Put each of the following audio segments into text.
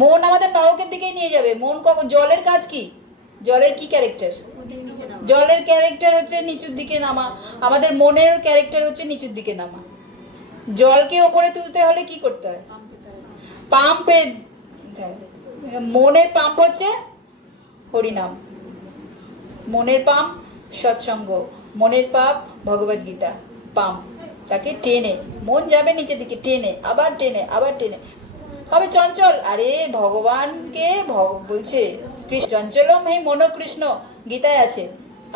মন আমাদের নরকের দিকেই নিয়ে যাবে। মন কখন, জলের কাজ কি, জলের কি ক্যারেক্টার, জলের ক্যারেক্টার হচ্ছে নিচুর দিকে নামা। আমাদের মনের ক্যারেক্টার হচ্ছে নিচুর দিকে নামা। জলকে ওপরে তুলতে হলে কি করতে হয়, পাম্পে। মনের পাম্প হচ্ছে হরিনাম, মনের পাম্প সৎসঙ্গ, মনের পাপ ভগবদ গীতা। পাম্প তাকে টেনে, মন যাবে নিচের দিকে, টেনে আবার টেনে আবার টেনে হবে চঞ্চল। আরে ভগবানকে বলছে কৃষ্ণ চঞ্চলম হে মনো কৃষ্ণ, গীতায় আছে,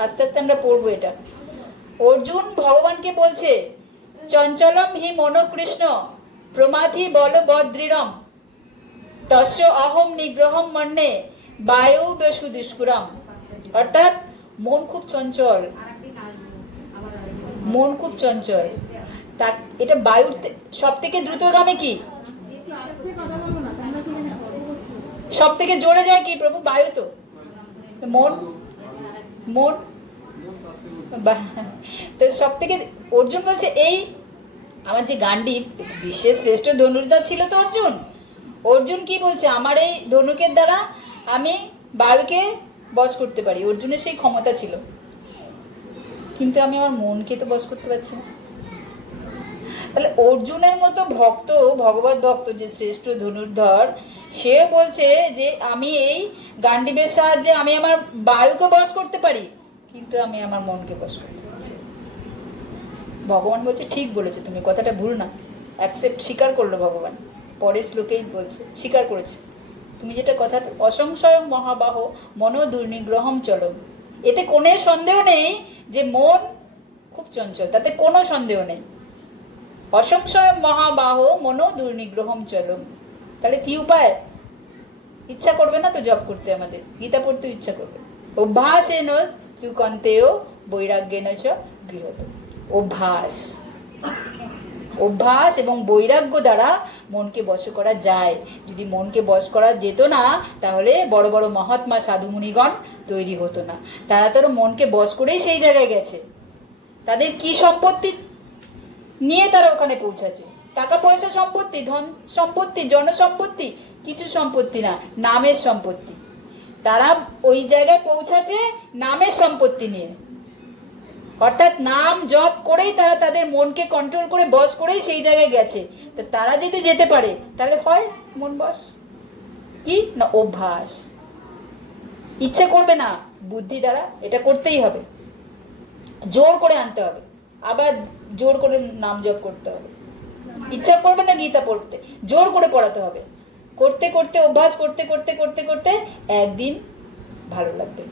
আস্তে আস্তে আমরা পড়বো এটা। অর্জুন ভগবানকে বলছে চঞ্চলম হি মনো কৃষ্ণ প্রমাথি বল বদ্রিরম তস্য অহম নিগ্রহম মন্যে বায়ু বেশু দুষ্কুরম। অর্থাৎ মন খুব চঞ্চল, মন খুব চঞ্চল। তা এটা বায়ুর সব থেকে দ্রুতগামী কি, সব থেকে জোরে যায় কি প্রভু, বায়ু তো। মন, মন তো সব থেকে। অর্জুন বলছে এই আমার যে গান্ডীব, বিশ্বের শ্রেষ্ঠ ধনুর্ধর ছিল তো অর্জুন। অর্জুন কি বলছে, আমার এই ধনুকের দ্বারা আমি বায়ুকে বশ করতে পারি। অর্জুনের সেই ক্ষমতা ছিল, কিন্তু আমি আমার মনকে তো বশ করতে পারছি না। তাহলে অর্জুনের মতো ভক্ত, ভগবত ভক্ত যে শ্রেষ্ঠ ধনুর্ধর, সে বলছে যে আমি এই গান্ডীবের সাহায্যে আমি আমার বায়ুকে বশ করতে পারি, কিন্তু আমি আমার মনকে বশ করতে পারছি। ভগবান বলছে ঠিক বলেছে তুমি, কথাটা ভুল না। অ্যাকসেপ্ট, স্বীকার করলো ভগবান, পরের শ্লোকেই বলছে, স্বীকার করেছে তুমি যেটা কথা। অসংশয় মহাবাহ মনো দুর্নিগ্রহম চলম। এতে কোনো সন্দেহ নেই যে মন খুব চঞ্চল, তাতে কোনো সন্দেহ নেই। অসংশয় মহাবাহ মনো দুর্নিগ্রহম চলম। তাহলে কি উপায়, ইচ্ছা করবে না তো জব করতে, আমাদের গীতা পড়তে ইচ্ছা করবে। অভ্যাসেন চুকন্তেয় বৈরাগ্যেন চ গৃহত। অভ্যাস, অভ্যাস এবং বৈরাগ্য দ্বারা মনকে বশ করা যায়। যদি মনকে বশ করা যেত না, তাহলে বড় বড় মহাত্মা সাধু মুনিগণ তৈরি হতো না। তারা তো মনকে বশ করেই সেই জায়গায় গেছে। তাদের কি সম্পত্তি নিয়ে তারা ওখানে পৌঁছাচ্ছে, টাকা পয়সা সম্পত্তি, ধন সম্পত্তি, জনসম্পত্তি, কিছু সম্পত্তি না, নামের সম্পত্তি। তারা ওই জায়গায় পৌঁছাচ্ছে নামের সম্পত্তি নিয়ে। অর্থাৎ নাম জপ করেই তারা তাদের মনকে কন্ট্রোল করে বশ করেই সেই জায়গায় গেছে। তো তারা যদি যেতে পারে, তাহলে হয় মন বশ কি না, অভ্যাস। ইচ্ছে করবে না, বুদ্ধি দ্বারা এটা করতেই হবে, জোর করে আনতে হবে, আবার জোর করে নাম জপ করতে হবে। ইচ্ছা করবে না গীতা পড়তে, জোর করে পড়াতে হবে। করতে করতে অভ্যাস করতে করতে করতে করতে একদিন ভালো লাগবে।